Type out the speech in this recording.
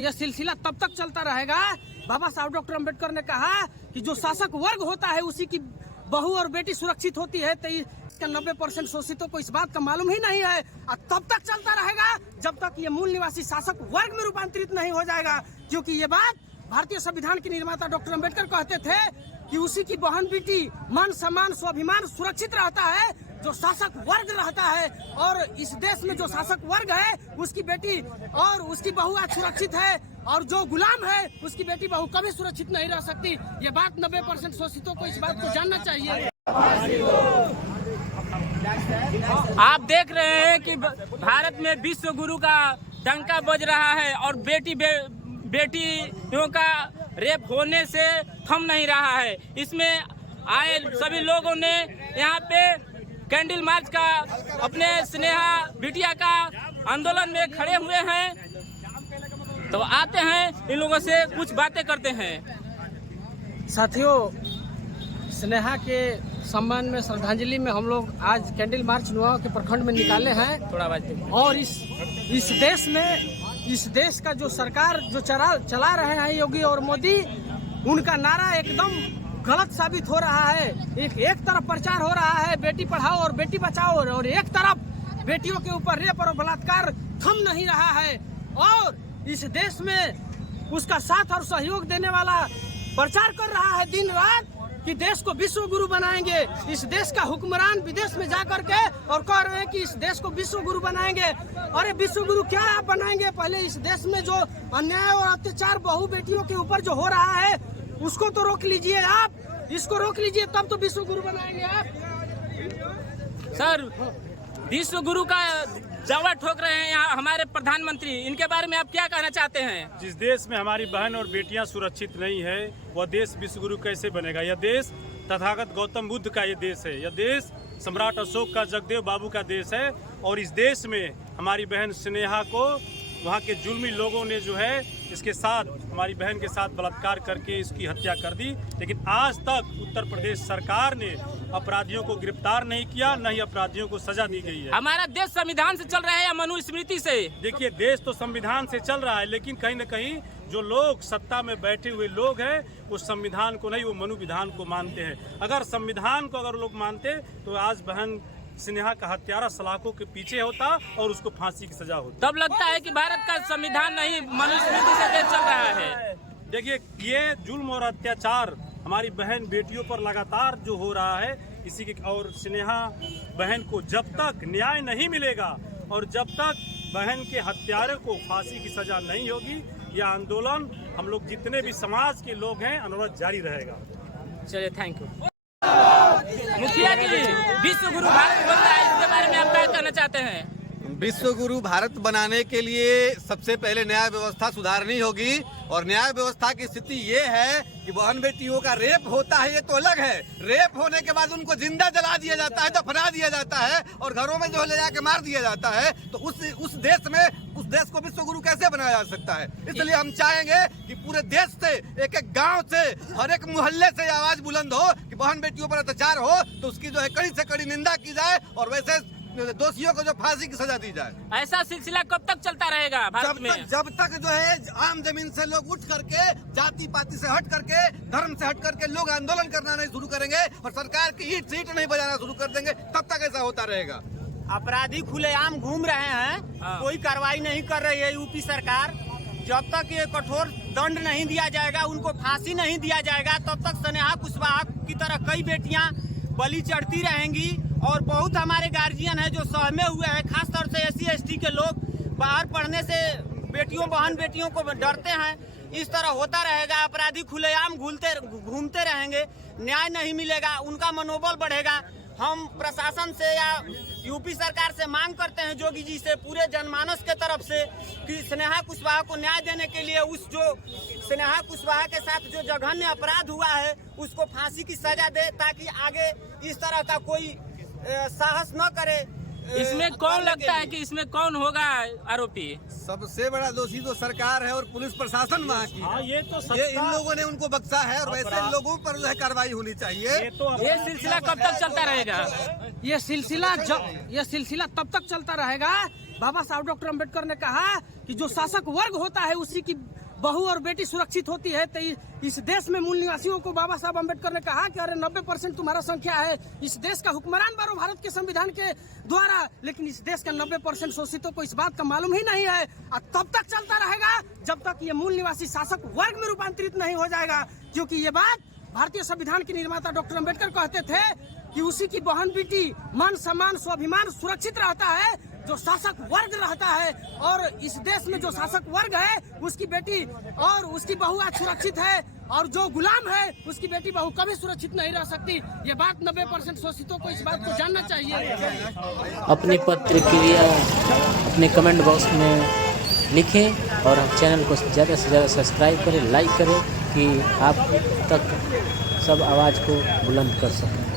यह सिलसिला तब तक चलता रहेगा। बाबा साहब डॉक्टर अम्बेडकर ने कहा कि जो शासक वर्ग होता है उसी की बहू और बेटी सुरक्षित होती है, तो इसका 90% शोषितों को इस बात का मालूम ही नहीं है। और तब तक चलता रहेगा जब तक ये मूल निवासी शासक वर्ग में रूपांतरित नहीं हो जाएगा, क्योंकि ये बात भारतीय संविधान के निर्माता डॉक्टर अम्बेडकर कहते थे कि उसी की बहन बेटी मान सम्मान स्वाभिमान सुरक्षित रहता है जो शासक वर्ग रहता है। और इस देश में जो शासक वर्ग है उसकी बेटी और उसकी बहू आज सुरक्षित है, और जो गुलाम है उसकी बेटी बहू कभी सुरक्षित नहीं रह सकती। ये बात 90% शोषितों को इस बात को जानना चाहिए। आप देख रहे हैं कि भारत में विश्व गुरु का डंका बज रहा है और बेटियों का रेप होने से थम नहीं रहा है। इसमें आए सभी लोगों ने यहाँ पे कैंडल मार्च का अपने स्नेहा बिटिया का आंदोलन में खड़े हुए हैं। तो आते हैं इन लोगों से कुछ बातें करते हैं। साथियों, स्नेहा के सम्मान में श्रद्धांजलि में हम लोग आज कैंडल मार्च नुआव के प्रखंड में निकाले हैं। थोड़ा बात और इस देश में इस देश का जो सरकार जो चला रहे हैं योगी और मोदी, उनका नारा एकदम गलत साबित हो रहा है। एक तरफ प्रचार हो रहा है बेटी पढ़ाओ और बेटी बचाओ, और एक तरफ बेटियों के ऊपर रेप और बलात्कार थम नहीं रहा है। और इस देश में उसका साथ और सहयोग देने वाला प्रचार कर रहा है दिन रात कि देश को विश्व गुरु बनाएंगे। इस देश का हुक्मरान विदेश में जाकर के और कह रहे हैं कि इस देश को विश्व गुरु बनाएंगे। अरे विश्व गुरु क्या आप बनाएंगे? पहले इस देश में जो अन्याय और अत्याचार बहू बेटियों के ऊपर जो हो रहा है उसको तो रोक लीजिए, आप इसको रोक लीजिए, तब तो विश्व गुरु बनाएंगे आप। सर, विश्व गुरु का दावा ठोक रहे हैं यहाँ हमारे प्रधानमंत्री, इनके बारे में आप क्या कहना चाहते हैं? जिस देश में हमारी बहन और बेटियां सुरक्षित नहीं है वह देश विश्व गुरु कैसे बनेगा? यह देश तथागत गौतम बुद्ध का ये देश है। यह देश सम्राट अशोक का जगदेव बाबू का देश है। और इस देश में हमारी बहन स्नेहा को वहाँ के जुल्मी लोगों ने जो है इसके साथ हमारी बहन के साथ बलात्कार करके इसकी हत्या कर दी। लेकिन आज तक उत्तर प्रदेश सरकार ने अपराधियों को गिरफ्तार नहीं किया, न ही अपराधियों को सजा दी गई है। हमारा देश संविधान से चल रहा है या मनुस्मृति से? देखिए, देश तो संविधान से चल रहा है, लेकिन कहीं न कहीं जो लोग सत्ता में बैठे हुए लोग हैं वो संविधान को नहीं, वो मनुविधान को मानते हैं। अगर संविधान को अगर लोग मानते तो आज बहन स्नेहा का हत्यारा सलाखों के पीछे होता और उसको फांसी की सजा होती। तब लगता है कि भारत का संविधान नहीं मनुस्मृति से देश चल रहा है। देखिए, ये जुल्म और अत्याचार हमारी बहन बेटियों पर लगातार जो हो रहा है इसी के, और स्नेहा बहन को जब तक न्याय नहीं मिलेगा और जब तक बहन के हत्यारे को फांसी की सजा नहीं होगी, यह आंदोलन हम लोग जितने भी समाज के लोग हैं अनवरत जारी रहेगा। चलिए, थैंक यू। मुखिया जी, विश्व गुरु भारत बनता है, इसके बारे में आप क्या कहना चाहते हैं? विश्व गुरु भारत बनाने के लिए सबसे पहले न्याय व्यवस्था सुधारनी होगी। और न्याय व्यवस्था की स्थिति ये है कि बहन बेटियों का रेप होता है, ये तो अलग है। रेप होने के बाद उनको जिंदा जला दिया जाता है, दफना दिया जाता है और घरों में जो ले जाके मार दिया जाता है। तो उस देश को विश्व गुरु कैसे बनाया जा सकता है? इसलिए हम चाहेंगे कि पूरे देश से, एक एक गांव से, हर एक मोहल्ले से आवाज बुलंद हो कि बहन बेटियों पर अत्याचार हो तो उसकी जो है कड़ी से कड़ी निंदा की जाए और वैसे दोषियों को जो फांसी की सजा दी जाए। ऐसा सिलसिला कब तक चलता रहेगा भारत में? जब तक जो है आम जमीन से लोग उठ करके, जाति पाति से हट करके, धर्म से हट करके लोग आंदोलन करना नहीं शुरू करेंगे और सरकार की ईंट सीट नहीं बजाना शुरू कर देंगे, तब तक ऐसा होता रहेगा। अपराधी खुलेआम घूम रहे हैं, कोई कार्रवाई नहीं कर रही है यूपी सरकार। जब तक ये कठोर दंड नहीं दिया जाएगा, उनको फांसी नहीं दिया जाएगा, तब तक स्नेहा कुशवाहा की तरह कई बेटियां बलि चढ़ती रहेंगी। और बहुत हमारे गार्जियन हैं जो सहमे हुए हैं, खासतौर से SC ST के लोग बाहर पढ़ने से बहन बेटियों को डरते हैं। इस तरह होता रहेगा, अपराधी खुलेआम घूमते रहेंगे, न्याय नहीं मिलेगा, उनका मनोबल बढ़ेगा। हम प्रशासन से या यूपी सरकार से मांग करते हैं, जोगी जी से, पूरे जनमानस के तरफ से, कि स्नेहा कुशवाहा को न्याय देने के लिए जो स्नेहा कुशवाहा के साथ जो जघन्य अपराध हुआ है उसको फांसी की सजा दे, ताकि आगे इस तरह का कोई साहस न करे। इसमें कौन लगता है कि इसमें कौन होगा आरोपी? सबसे बड़ा दोषी तो सरकार है और पुलिस प्रशासन वहाँ की है। ये इन लोगों ने उनको बख्शा है और वैसे इन लोगों पर जो है कार्रवाई होनी चाहिए। ये सिलसिला कब तक चलता रहेगा? ये सिलसिला तब तक चलता रहेगा बाबा साहब डॉक्टर अम्बेडकर ने कहा कि जो शासक वर्ग होता है उसी की बहू और बेटी सुरक्षित होती है। तो इस देश में मूल निवासियों को बाबा साहब अम्बेडकर ने कहा कि अरे 90% तुम्हारा संख्या है, इस देश का हुक्मरान बारो भारत के संविधान के द्वारा, लेकिन इस देश का 90% शोषितों को इस बात का मालूम ही नहीं है। और तब तक चलता रहेगा जब तक ये मूल निवासी शासक वर्ग में रूपांतरित नहीं हो जाएगा, क्योंकि ये बात भारतीय संविधान के निर्माता डॉक्टर अम्बेडकर कहते थे कि उसी की बहन बेटी मान सम्मान स्वाभिमान सुरक्षित रहता है जो शासक वर्ग रहता है। और इस देश में जो शासक वर्ग है उसकी बेटी और उसकी बहू आज सुरक्षित है, और जो गुलाम है उसकी बेटी बहू कभी सुरक्षित नहीं रह सकती। ये बात 90% शोषितों को इस बात को जानना चाहिए। अपनी प्रतिक्रिया अपने कमेंट बॉक्स में लिखें और चैनल को ज़्यादा से ज़्यादा सब्सक्राइब करें, लाइक करें कि आप तक सब आवाज़ को बुलंद कर सकें।